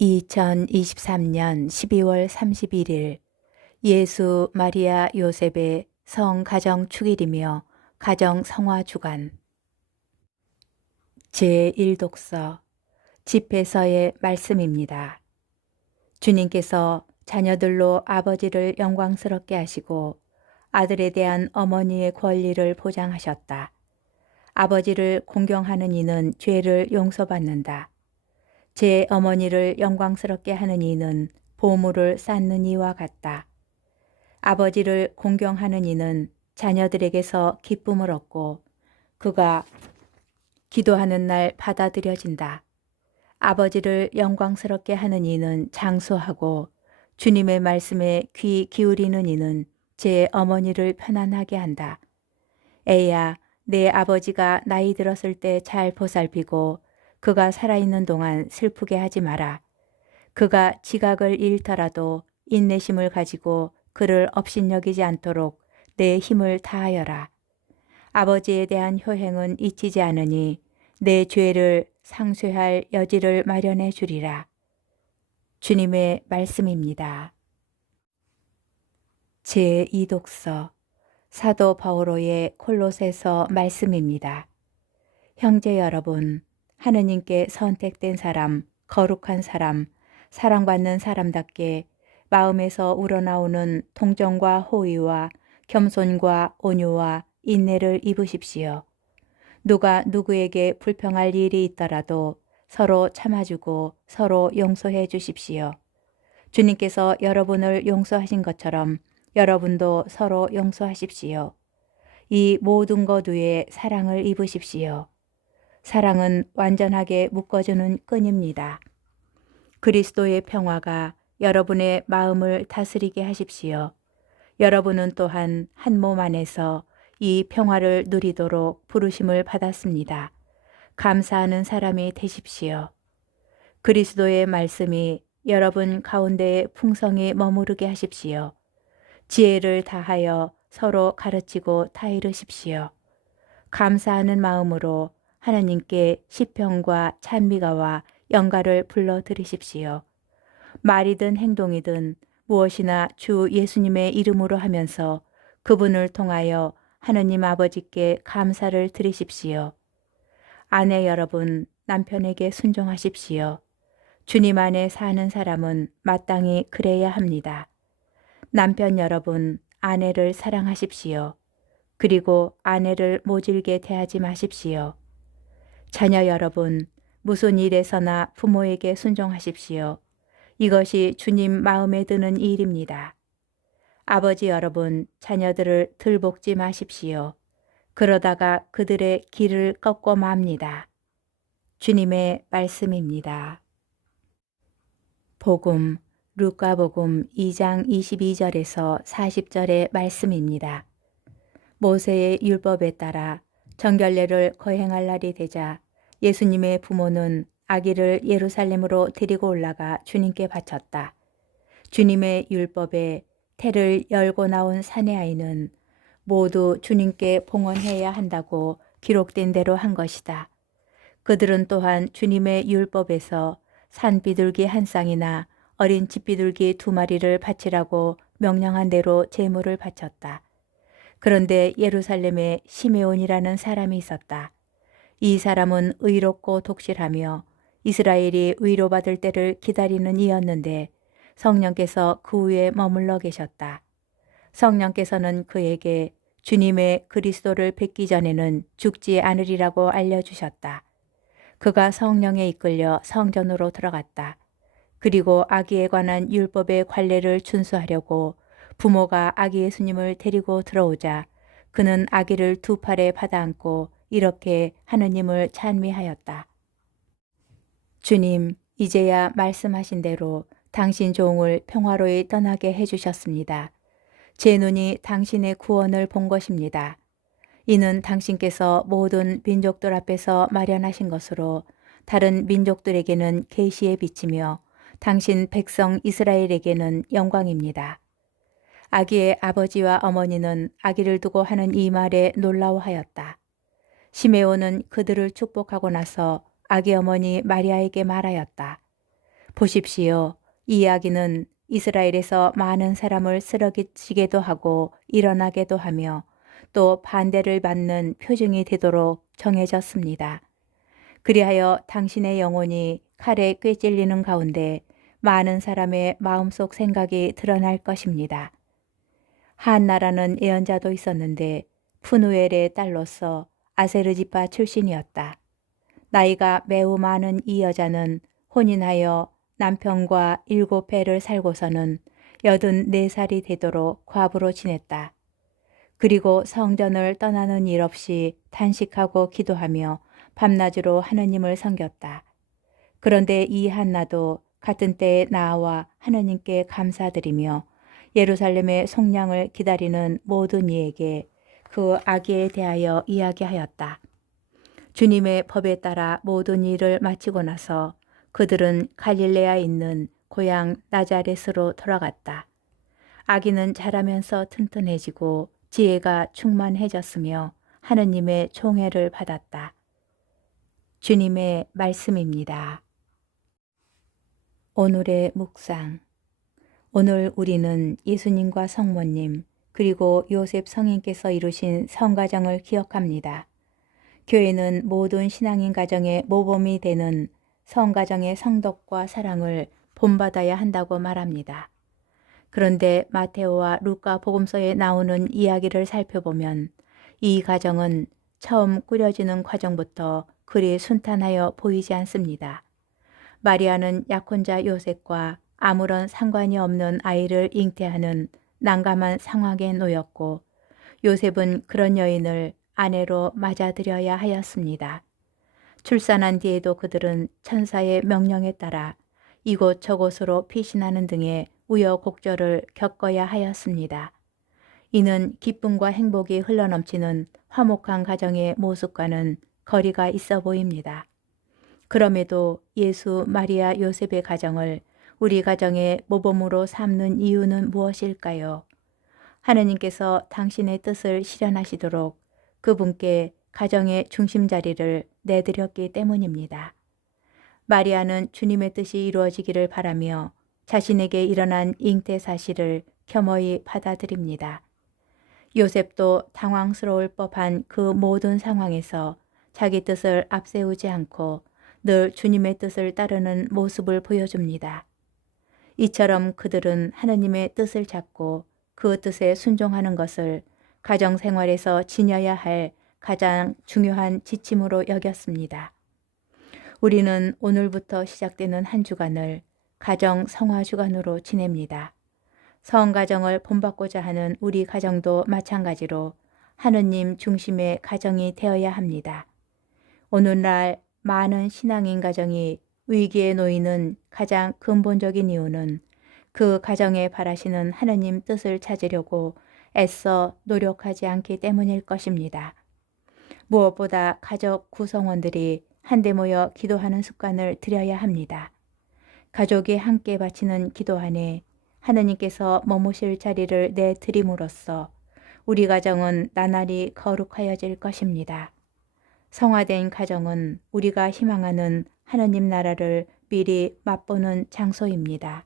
2023년 12월 31일 예수 마리아 요셉의 성가정 축일이며 가정 성화 주간 제1독서 집회서의 말씀입니다. 주님께서 자녀들로 아버지를 영광스럽게 하시고 아들에 대한 어머니의 권리를 보장하셨다. 아버지를 공경하는 이는 죄를 용서받는다. 제 어머니를 영광스럽게 하는 이는 보물을 쌓는 이와 같다. 아버지를 공경하는 이는 자녀들에게서 기쁨을 얻고 그가 기도하는 날 받아들여진다. 아버지를 영광스럽게 하는 이는 장수하고 주님의 말씀에 귀 기울이는 이는 제 어머니를 편안하게 한다. 애야, 내 아버지가 나이 들었을 때 잘 보살피고 그가 살아있는 동안 슬프게 하지 마라. 그가 지각을 잃더라도 인내심을 가지고 그를 업신여기지 않도록 내 힘을 다하여라. 아버지에 대한 효행은 잊히지 않으니 내 죄를 상쇄할 여지를 마련해 주리라. 주님의 말씀입니다. 제2독서 사도 바오로의 콜로새서 말씀입니다. 형제 여러분, 하느님께 선택된 사람, 거룩한 사람, 사랑받는 사람답게 마음에서 우러나오는 동정과 호의와 겸손과 온유와 인내를 입으십시오. 누가 누구에게 불평할 일이 있더라도 서로 참아주고 서로 용서해 주십시오. 주님께서 여러분을 용서하신 것처럼 여러분도 서로 용서하십시오. 이 모든 것 위에 사랑을 입으십시오. 사랑은 완전하게 묶어주는 끈입니다. 그리스도의 평화가 여러분의 마음을 다스리게 하십시오. 여러분은 또한 한 몸 안에서 이 평화를 누리도록 부르심을 받았습니다. 감사하는 사람이 되십시오. 그리스도의 말씀이 여러분 가운데에 풍성히 머무르게 하십시오. 지혜를 다하여 서로 가르치고 타이르십시오. 감사하는 마음으로 하나님께 시편과 찬미가와 영가를 불러 드리십시오. 말이든 행동이든 무엇이나 주 예수님의 이름으로 하면서 그분을 통하여 하느님 아버지께 감사를 드리십시오. 아내 여러분, 남편에게 순종하십시오. 주님 안에 사는 사람은 마땅히 그래야 합니다. 남편 여러분, 아내를 사랑하십시오. 그리고 아내를 모질게 대하지 마십시오. 자녀 여러분, 무슨 일에서나 부모에게 순종하십시오. 이것이 주님 마음에 드는 일입니다. 아버지 여러분, 자녀들을 들볶지 마십시오. 그러다가 그들의 길을 꺾고 맙니다. 주님의 말씀입니다. 복음, 루카복음 2장 22절에서 40절의 말씀입니다. 모세의 율법에 따라 정결례를 거행할 날이 되자 예수님의 부모는 아기를 예루살렘으로 데리고 올라가 주님께 바쳤다. 주님의 율법에 태를 열고 나온 사내 아이는 모두 주님께 봉헌해야 한다고 기록된 대로 한 것이다. 그들은 또한 주님의 율법에서 산비둘기 한 쌍이나 어린 집비둘기 2마리를 바치라고 명령한 대로 제물을 바쳤다. 그런데 예루살렘에 시메온이라는 사람이 있었다. 이 사람은 의롭고 독실하며 이스라엘이 위로받을 때를 기다리는 이였는데 성령께서 그 위에 머물러 계셨다. 성령께서는 그에게 주님의 그리스도를 뵙기 전에는 죽지 않으리라고 알려주셨다. 그가 성령에 이끌려 성전으로 들어갔다. 그리고 아기에 관한 율법의 관례를 준수하려고 부모가 아기 예수님을 데리고 들어오자 그는 아기를 2팔에 받아안고 이렇게 하느님을 찬미하였다. 주님, 이제야 말씀하신 대로 당신 종을 평화로이 떠나게 해주셨습니다. 제 눈이 당신의 구원을 본 것입니다. 이는 당신께서 모든 민족들 앞에서 마련하신 것으로 다른 민족들에게는 계시의 빛이며 당신 백성 이스라엘에게는 영광입니다. 아기의 아버지와 어머니는 아기를 두고 하는 이 말에 놀라워하였다. 시메온은 그들을 축복하고 나서 아기 어머니 마리아에게 말하였다. 보십시오. 이 이야기는 이스라엘에서 많은 사람을 쓰러지게도 하고 일어나게도 하며 또 반대를 받는 표징이 되도록 정해졌습니다. 그리하여 당신의 영혼이 칼에 꿰찔리는 가운데 많은 사람의 마음속 생각이 드러날 것입니다. 한나라는 예언자도 있었는데 푸누엘의 딸로서 아세르지파 출신이었다. 나이가 매우 많은 이 여자는 혼인하여 남편과 7배를 살고서는 84살이 되도록 과부로 지냈다. 그리고 성전을 떠나는 일 없이 단식하고 기도하며 밤낮으로 하느님을 섬겼다. 그런데 이 한나도 같은 때에 나와 하느님께 감사드리며 예루살렘의 속량을 기다리는 모든 이에게 그 아기에 대하여 이야기하였다. 주님의 법에 따라 모든 일을 마치고 나서 그들은 갈릴레아에 있는 고향 나자렛으로 돌아갔다. 아기는 자라면서 튼튼해지고 지혜가 충만해졌으며 하느님의 총애를 받았다. 주님의 말씀입니다. 오늘의 묵상. 오늘 우리는 예수님과 성모님 그리고 요셉 성인께서 이루신 성가정을 기억합니다. 교회는 모든 신앙인 가정의 모범이 되는 성가정의 성덕과 사랑을 본받아야 한다고 말합니다. 그런데 마테오와 루카 복음서에 나오는 이야기를 살펴보면 이 가정은 처음 꾸려지는 과정부터 그리 순탄하여 보이지 않습니다. 마리아는 약혼자 요셉과 아무런 상관이 없는 아이를 잉태하는 난감한 상황에 놓였고 요셉은 그런 여인을 아내로 맞아들여야 하였습니다. 출산한 뒤에도 그들은 천사의 명령에 따라 이곳 저곳으로 피신하는 등의 우여곡절을 겪어야 하였습니다. 이는 기쁨과 행복이 흘러넘치는 화목한 가정의 모습과는 거리가 있어 보입니다. 그럼에도 예수, 마리아, 요셉의 가정을 우리 가정의 모범으로 삼는 이유는 무엇일까요? 하느님께서 당신의 뜻을 실현하시도록 그분께 가정의 중심 자리를 내드렸기 때문입니다. 마리아는 주님의 뜻이 이루어지기를 바라며 자신에게 일어난 잉태 사실을 겸허히 받아들입니다. 요셉도 당황스러울 법한 그 모든 상황에서 자기 뜻을 앞세우지 않고 늘 주님의 뜻을 따르는 모습을 보여줍니다. 이처럼 그들은 하느님의 뜻을 잡고 그 뜻에 순종하는 것을 가정생활에서 지녀야 할 가장 중요한 지침으로 여겼습니다. 우리는 오늘부터 시작되는 한 주간을 가정 성화 주간으로 지냅니다. 성가정을 본받고자 하는 우리 가정도 마찬가지로 하느님 중심의 가정이 되어야 합니다. 오늘날 많은 신앙인 가정이 위기에 놓이는 가장 근본적인 이유는 그 가정에 바라시는 하느님 뜻을 찾으려고 애써 노력하지 않기 때문일 것입니다. 무엇보다 가족 구성원들이 한데 모여 기도하는 습관을 들여야 합니다. 가족이 함께 바치는 기도 안에 하느님께서 머무실 자리를 내드림으로써 우리 가정은 나날이 거룩하여질 것입니다. 성화된 가정은 우리가 희망하는 하느님 나라를 미리 맛보는 장소입니다.